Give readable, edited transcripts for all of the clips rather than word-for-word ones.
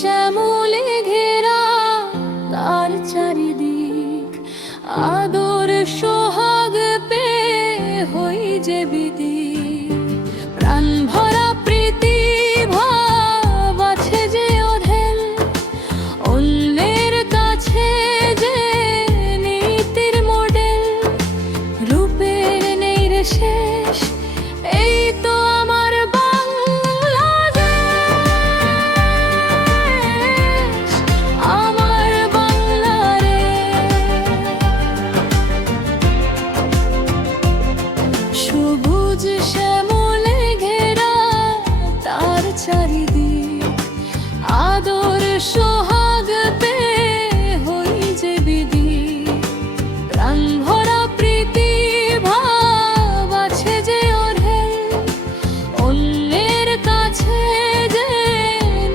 শ্যামলে ঘেরা তার চারিদিক, আদর সোহাগ পেয়ে হই যে বিদিক। প্রাণ ভরা প্রীতি ভাব আছে যে অঢেল, অন্যের কাছে যে নীতির মডেল। রূপের নেই রে শেষ, এই তো আমার বাংলাদেশ, আমার বাংলা রে। সবুজ শ্যামলে ঘেরা তার চারিদিক, আদর সোহাগ পেয়ে হই যে বিদিক। প্রাণ ভরা প্রীতি ভাব আছে যে অঢেল, অন্যের কাছে যে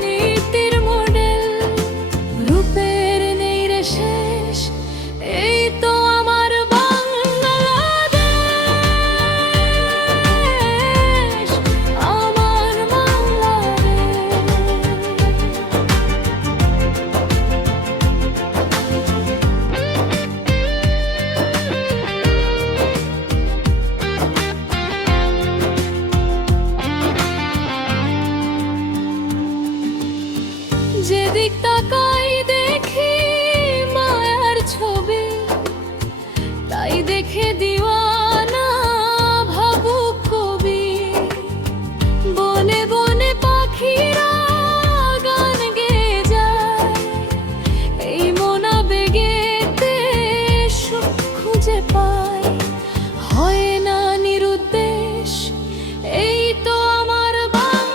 নীতির মডেল। রূপের নেই রে শেষ, এই তো আমার বাংলাদেশ, আমার বাংলা রে। যেদিক তাকাই দেখি মায়ার ছবি, তাই দেখে দিওয়ানা ভাবুক কবি। বনে বনে পাখিরা গান গেয়ে যায়, এই মন আবেগেতে সুখ খুঁজে পায়। হয় না নিরুদ্দেশ, এই তো আমার বাংলাদেশ,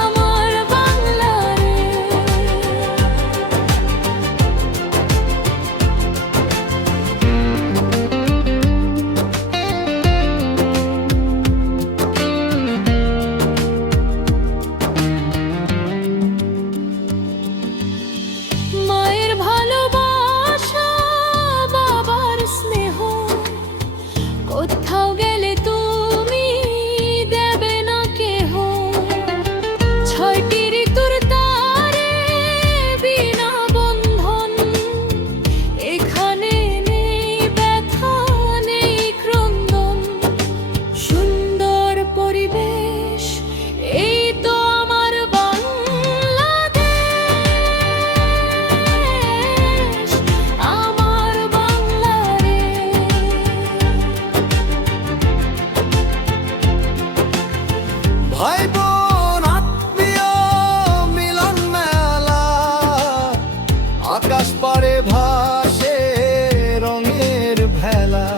আমার বাংলা রে। মায়ের ভালোবাসা, বাবার স্নেহ, কোথাও গেলে তুমি দেবে না কেহ। ছয়টি ঋতুর তারে বিনা বন্ধন, এখানে নেই ব্যথা নেই ক্রন্দন। সুন্দর পরিবেশ, এই তো আমার বাংলাদেশ, আমার বাংলা রে। ভাই বোন আত্মীয় মিলন মেলা, আকাশ পাড়ে ভাসে রঙের ভেলা।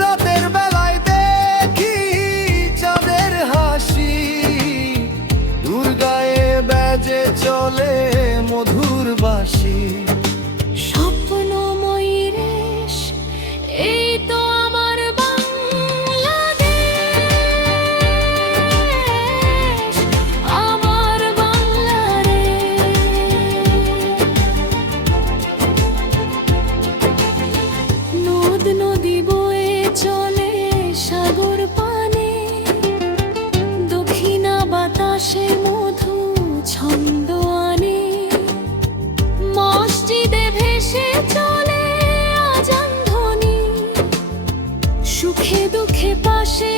রাতের বেলায় দেখি চাঁদের হাসি, দুর্গায়ে বেজে চলে মধুর বাঁশি। স্বপ্নময়ী রেশ, এই তো আমার বাংলাদেশ, আমার বাংলা রে। নদ নদী বয়ে চলে সাগর পানে, দক্ষিণা বাতাসে মধু ছন্দ আনে। মসজিদে ভেসে চলে আজান ধ্বনি, সুখে দুঃখে পাশে